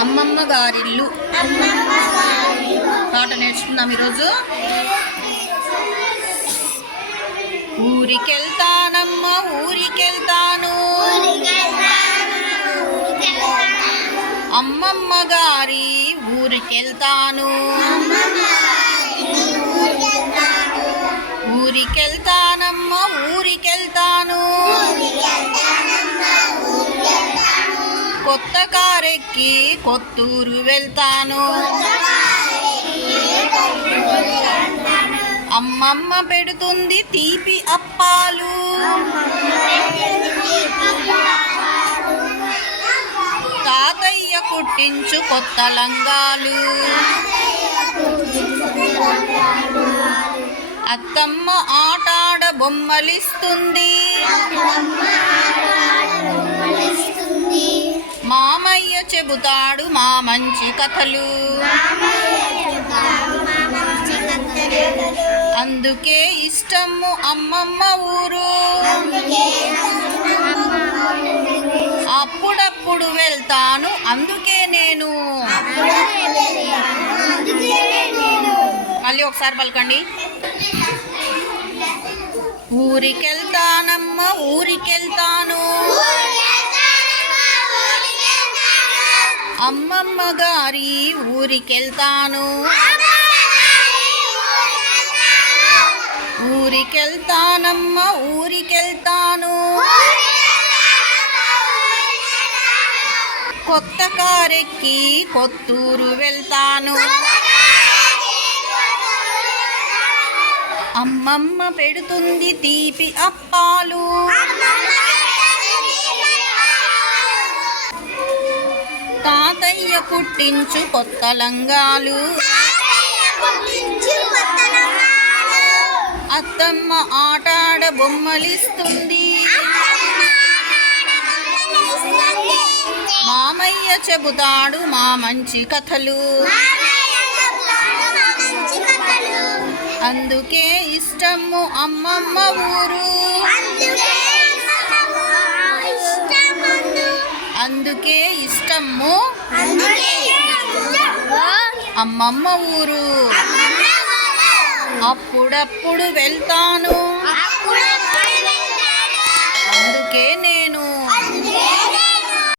అమ్మమ్మ గారిల్లు. పాట నేర్చుకుందాం ఈరోజు. ఊరికెళ్తానమ్మ ఊరికెళ్తాను. అమ్మమ్మ గారి ఊరికెళ్తాను. ఊరికెళ్తాను. కొత్త కారెక్కి కొత్తూరు వెళ్తాను. అమ్మమ్మ పెడుతుంది తీపి అప్పాలు. తాతయ్య కుట్టించు కొత్త లంగాలు. అత్తమ్మ ఆటాడ బొమ్మలిస్తుంది. చెబుతాడు మా మంచి కథలు. అందుకే ఇష్టము అమ్మమ్మ ఊరు. అప్పుడప్పుడు వెళ్తాను అందుకే నేను. మళ్ళీ ఒకసారి పలకండి. ఊరికెళ్తానమ్మ ఊరికెళ్తాను అమ్మమ్మ గారి ఊరికెళ్తాను. ఊరికెళ్తానమ్మ ఊరికెళ్తాను. కొత్త కారెక్కి కొత్తూరు వెళ్తాను. అమ్మమ్మ పెడుతుంది తీపి అప్పాలు. తాతయ్య కుట్టించు కొత్త లంగాలు. అత్తమ్మ ఆటాడ బొమ్మలిస్తుంది. మామయ్య చెబుతాడు మా మంచి కథలు. అందుకే ఇష్టము అమ్మమ్మ ఊరు. అందుకే ఇష్టము. అమ్మమ్మ ఊరు. అప్పుడప్పుడు వెళ్తాను.